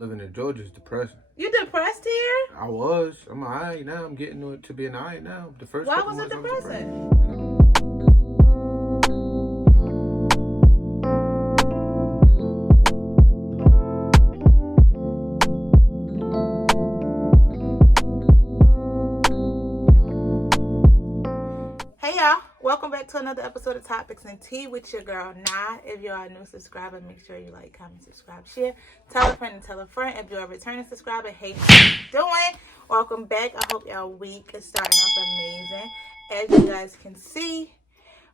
Living in Georgia is depressing. You depressed here? I was. I'm alright now. I'm getting to be an alright now. The first Why couple was it months I was depressing? Hey y'all, welcome back to another episode of Topics and Tea with your girl Nah. If you're a new subscriber, make sure you like, comment, subscribe, share, tell a friend and tell a friend. If you're a returning subscriber, hey, how you doing? Welcome back. I hope y'all week is starting off amazing. As you guys can see,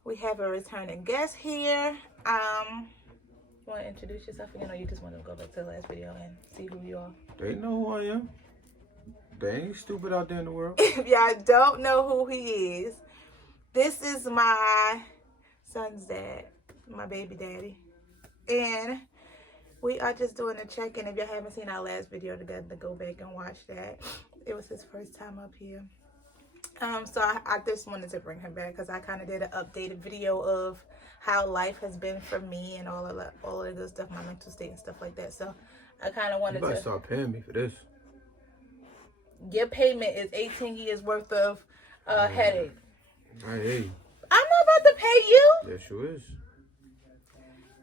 we have a returning guest here. You want to introduce yourself again, or you just want to go back to the last video and see who you are? They know who I am. They ain't stupid out there in the world. If y'all don't know who he is, this is my son's dad, my baby daddy. And we are just doing a check-in. If y'all haven't seen our last video together, go back and watch that. It was his first time up here. So I just wanted to bring him back because I kind of did an updated video of how life has been for me and all of the good stuff, my mental state and stuff like that. So I kind of wanted You better to... start paying me for this. Your payment is 18 years worth of headache. I hear you. I'm not about to pay you. Yes, you is.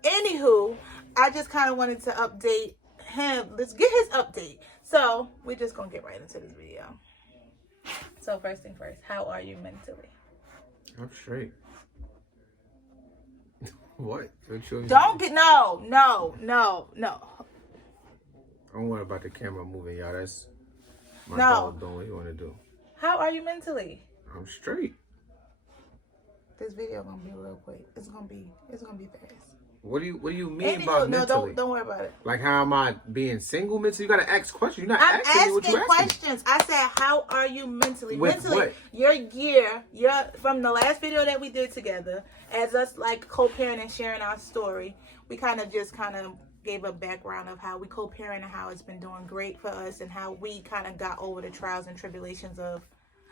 Anywho, I just kind of wanted to update him. Let's get his update. So we're just gonna get right into this video. So first thing first, how are you mentally? I'm straight. What? Don't get no. Don't worry about the camera moving, y'all. That's my No. dog doing what he want to do. How are you mentally? I'm straight. This video gonna be real quick. It's gonna be fast. What do you mean by mentally? No, don't worry about it. Like, how am I being single mentally? You gotta ask questions. You're not I'm asking me what you asking asking. questions. I said, how are you mentally? With Mentally, what? your from the last video that we did together, as us like co-parenting and sharing our story, we kind of gave a background of how we co-parent and how it's been doing great for us and how we kind of got over the trials and tribulations of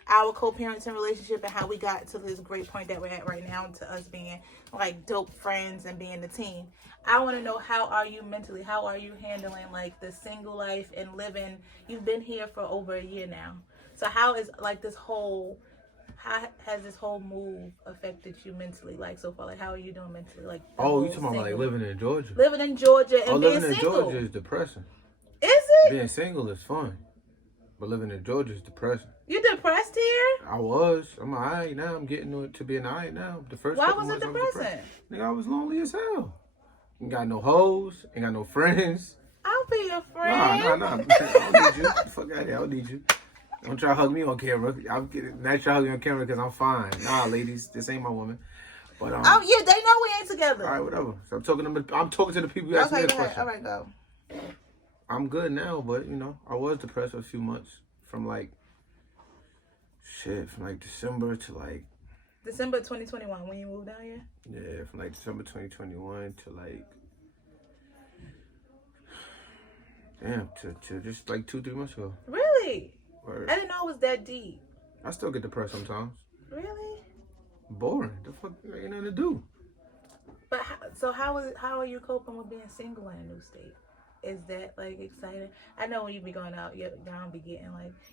our co-parenting relationship and how we got to this great point that we're at right now, to us being like dope friends and being the team. I want to know, how are you mentally? How are you handling like the single life and living? You've been here for over a year now. So how is like how has this whole move affected you mentally, like so far? Like, how are you doing mentally? Like, Oh, you talking about like living in Georgia? Living in Georgia and being living single. in Georgia is depressing. Is it? Being single is fun, but living in Georgia is depressing. You depressed here? I was. I'm alright now. I'm getting to be an alright now. The first. Why couple was it months I was depressing? Nigga, I was lonely as hell. Ain't got no hoes. Ain't got no friends. I'll be your friend. Nah. I don't need you. Fuck out of here. I don't need you. Don't try to hug me on camera. I'm kidding. Not try to hug me on camera because I'm fine. Nah, ladies, this ain't my woman. But oh yeah, they know we ain't together. All right, whatever. So I'm talking to the people who asked me the question. All right, go. I'm good now, but I was depressed for a few months from December to December 2021 when you moved down here? Yeah, from December 2021 to to just 2-3 months ago. Really? Word. I didn't know it was that deep. I still get depressed sometimes. Really? Boring. The fuck, ain't nothing to do. But how are you coping with being single in a new state? Is that exciting? I know when you be going out, y'all be getting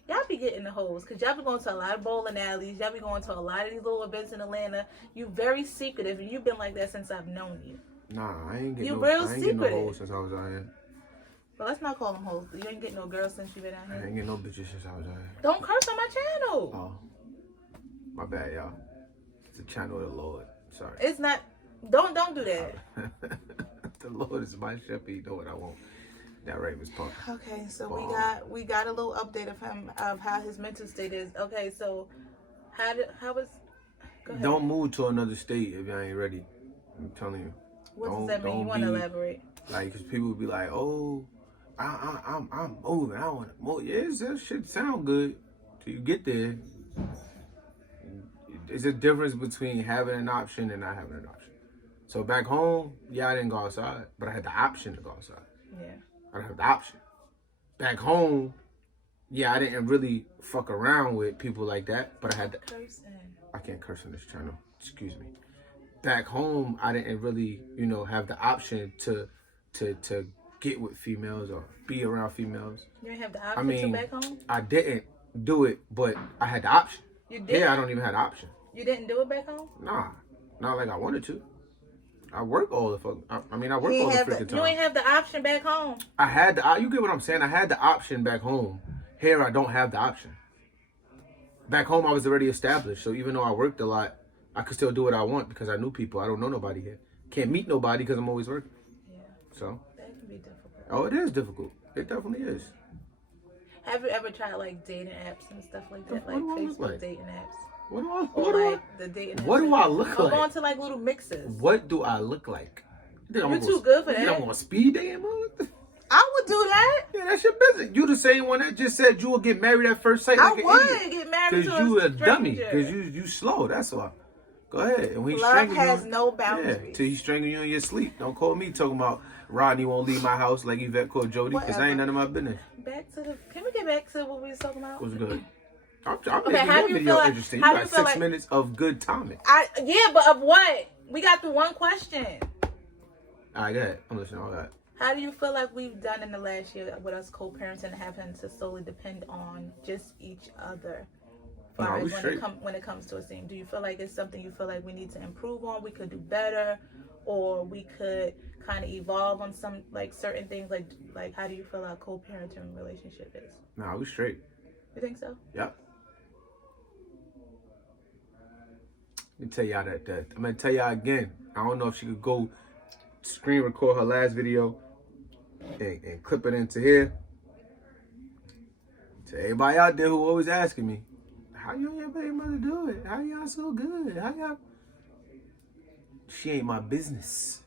y'all be getting the hoes, because y'all be going to a lot of bowling alleys, y'all be going to a lot of these little events in Atlanta. You very secretive, and you've been like that since I've known you. Nah, I ain't getting no hoes since I was out here. But let's not call them hoes. You ain't getting no girls since you been out here. I ain't getting no bitches since I was out here. Don't curse on my channel. Oh, my bad, y'all. It's the channel of the Lord. Sorry. It's not. Don't do that. The Lord is my shepherd. You know what I want. That right, Miss Punk. Okay, so we got a little update of him, of how his mental state is. Okay, so how was? Go ahead. Don't move to another state if you ain't ready. I'm telling you. What does that mean? You want to elaborate? Because people would be like, "Oh, I'm moving. I want to move." Yeah, that shit sound good till you get there. There's a difference between having an option and not having an option. So back home, I didn't go outside, but I had the option to go outside. Yeah. I had the option. Back home, I didn't really fuck around with people like that, but I had the... I can't curse on this channel. Excuse me. Back home, I didn't really, have the option to get with females or be around females. You didn't have the option to back home? I didn't do it, but I had the option. You did? Yeah, I don't even have the option. You didn't do it back home? Nah, not like I wanted to. I work all the fuck. I work all the freaking time. You ain't have the option back home. I had the. You get what I'm saying? I had the option back home. Here, I don't have the option. Back home, I was already established. So even though I worked a lot, I could still do what I want because I knew people. I don't know nobody here. Can't meet nobody because I'm always working. Yeah. So. That can be difficult. Oh, it is difficult. It definitely is. Have you ever tried like dating apps and stuff like that, like Facebook dating apps? What do I look like? Or going to like little mixes. What do I look like? You're too good for that. I'm on speed dating mode. I would do that. Yeah, that's your business. You the same one that just said you will get married at first sight. I would get married to a stranger. Because you a dummy. Because you slow. That's why. Go ahead. And when love has no boundaries. Yeah, till he's strangling you in your sleep. Don't call me talking about Rodney won't leave my house like Yvette called Jody because that ain't none of my business. Can we get back to what we was talking about? What's good? I'm making your video interesting. You got 6 minutes of good timing. Yeah, but of what? We got through one question. All right, go ahead. I'm listening. All right. How do you feel like we've done in the last year with us co-parenting and having to solely depend on just each other? When it comes to a scene, do you feel like it's something you feel like we need to improve on, we could do better, or we could kind of evolve on some like certain things? Like how do you feel our co-parenting relationship is? Nah, we straight. You think so? Yep. Let me tell y'all that. I'm gonna tell y'all again. I don't know if she could go screen record her last video and clip it into here. To everybody out there who always asking me, how you and your baby mother do it? How y'all so good? How y'all? She ain't my business.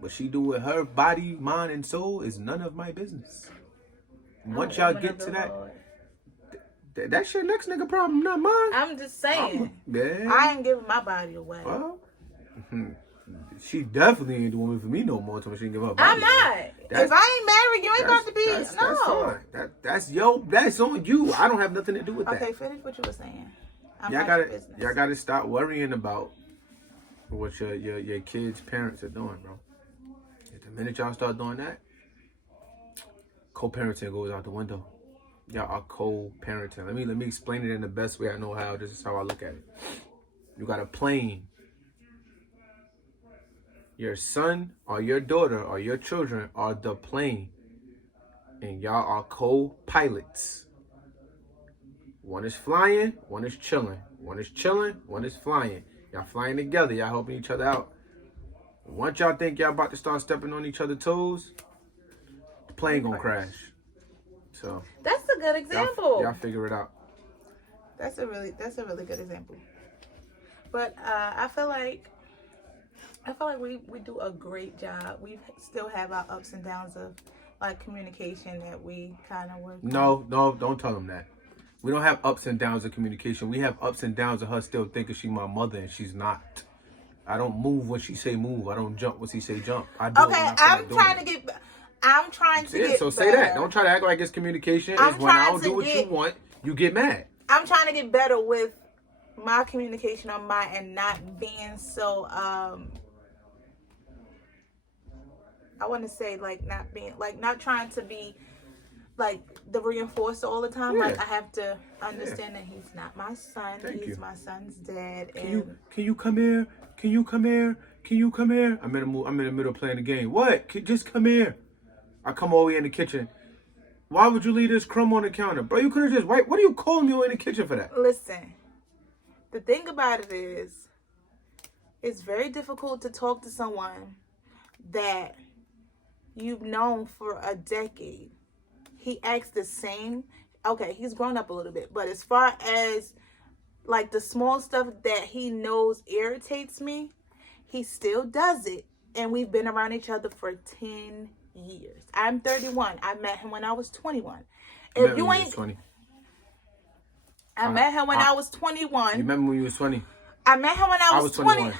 What she do with her body, mind, and soul is none of my business. Once y'all get to that's your next nigga problem, not mine. I'm just saying. Yeah. I ain't giving my body away. Well, she definitely ain't the woman for me no more until she can give her body. I'm not. If I ain't married, you ain't got to be. That's fine. That's on you. I don't have nothing to do with that. Okay, finish what you were saying. Y'all gotta stop worrying about what your kids' parents are doing, bro. The minute y'all start doing that, co-parenting goes out the window. Y'all are co-parenting. Let me explain it in the best way I know how. This is how I look at it. You got a plane. Your son or your daughter or your children are the plane. And y'all are co-pilots. One is flying, one is chilling. One is chilling, one is flying. Y'all flying together. Y'all helping each other out. Once y'all think y'all about to start stepping on each other's toes, the plane gonna crash. So that's a good example. Y'all figure it out. That's a really good example. But I feel like we do a great job. We still have our ups and downs of like communication that we kind of work. No, don't tell them that. We don't have ups and downs of communication. We have ups and downs of her still thinking she's my mother and she's not. I don't move when she say move. I don't jump when she say jump. I do. Okay, I'm trying to get So say that. Don't try to act like it's communication. It's when I don't do what you want, you get mad. I'm trying to get better with my communication on my and not being so I want to say not trying to be like the reinforcer all the time. Yeah. Like I have to understand that he's not my son. He's my son's dad. Can you come here? Can you come here? Can you come here? I'm in the middle of playing the game. What? Just come here. I come all the way in the kitchen. Why would you leave this crumb on the counter? Bro, you could have just wiped. What are you calling me in the kitchen for that? Listen, the thing about it is, it's very difficult to talk to someone that you've known for a decade. He acts the same. Okay, he's grown up a little bit. But as far as like the small stuff that he knows irritates me, he still does it. And we've been around each other for 10 years. I'm 31. I met him when I was 21. If you ain't 20. I met him when I was 21. You remember when you was 20? I met him when I was 20.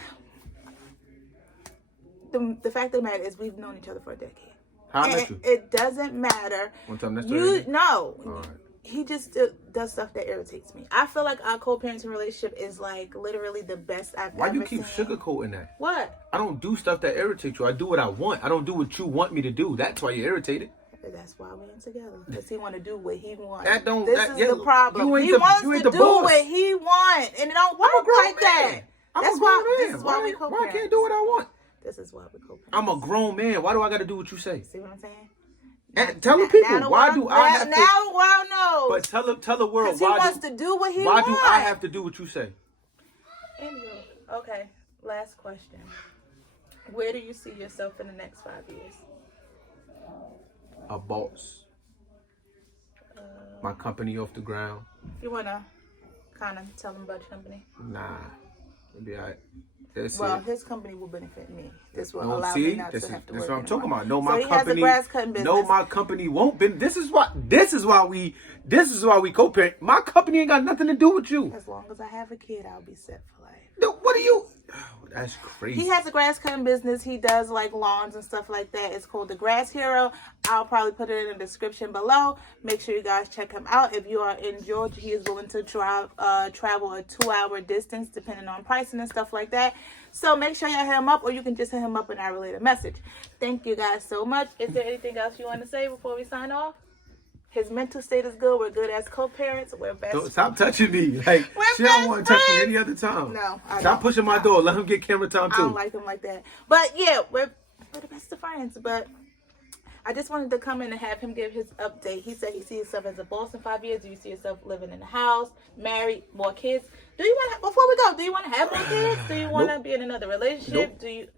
The fact of the matter is we've known each other for a decade. How I met you? It doesn't matter. One time that's you. No. All right. he just does stuff that irritates me. I feel like our co-parenting relationship is like literally the best I've Why ever you keep seen. sugarcoating that? What? I don't do stuff that irritates you. I do what I want. I don't do what you want me to do. That's why you're irritated. That's why we ain't together. Because he want to do what he wants. This is the problem. He wants to do what he wants, and it don't work like that. That's why. This is why we co-parent. Why I can't do what I want? This is why we co-parent. I'm a grown man. Why do I got to do what you say? See what I'm saying? And tell the people why do I have to? Now the world knows. But tell the world why he wants to do what he wants. Why do I have to do what you say? Anyway, okay. Last question. Where do you see yourself in the next 5 years? A boss. My company off the ground. You wanna kind of tell them about your company? Nah, it'll be alright. His company will benefit me. This will allow me not to have to work. That's what I'm talking about. No, my company. Has a grass cutting business. No, my company won't be. This is why we co-parent. My company ain't got nothing to do with you. As long as I have a kid, I'll be set for life. No, what are you? Oh, that's crazy. He has a grass cutting business. He does like lawns and stuff like that. It's called the Grass Hero. I'll probably put it in the description below. Make sure you guys check him out. If you are in Georgia, he is willing to travel a 2-hour distance depending on pricing and stuff like that. So make sure you hit him up, or you can just hit him up in our related message. Thank you guys so much. Is there anything else you want to say before we sign off? His mental state is good. We're good as co-parents. We're best friends. Stop touching me. Like, she don't want to touch me any other time. No. Stop pushing my door. Let him get camera time, too. I don't like him like that. But, yeah, we're the best of friends. But I just wanted to come in and have him give his update. He said he sees himself as a boss in 5 years. Do you see yourself living in a house, married, more kids? Do you want to, before we go, do you want to have more kids? Do you want to be in another relationship? Nope. Do you...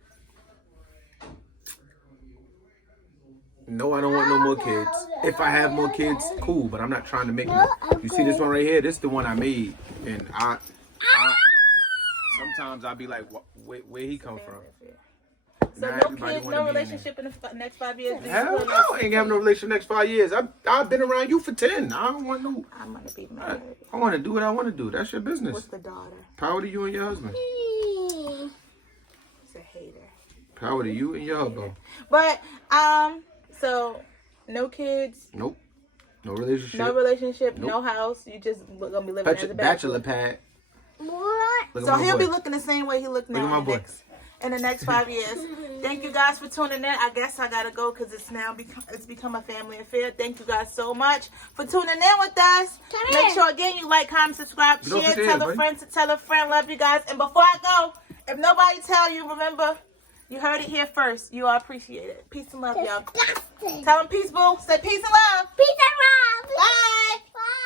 No, I don't want no more kids. If I have more kids, cool, but I'm not trying to make them. You see this one right here? This is the one I made. And I sometimes I'll be like, where he come from? So no kids, no relationship in the next 5 years? Hell no, I ain't having no relationship next 5 years. I've been around you for 10. I don't want no. I'm going to be married. I want to do what I want to do. That's your business. What's the daughter? Power to you and your husband. He's a hater. Power to you and your husband. But, so, no kids. Nope. No relationship. No relationship, nope. No house. You just gonna be living as a bachelor pad. What? So he'll be looking the same way he looked now in the next 5 years. Thank you guys for tuning in. I guess I gotta go because it's become a family affair. Thank you guys so much for tuning in with us. Make sure again you like, comment, subscribe, share, tell a friend to tell a friend. Love you guys. And before I go, if nobody tell you, remember. You heard it here first. You are appreciated. Peace and love, y'all. Tell them peace, boo. Say peace and love. Peace and love. Bye. Bye.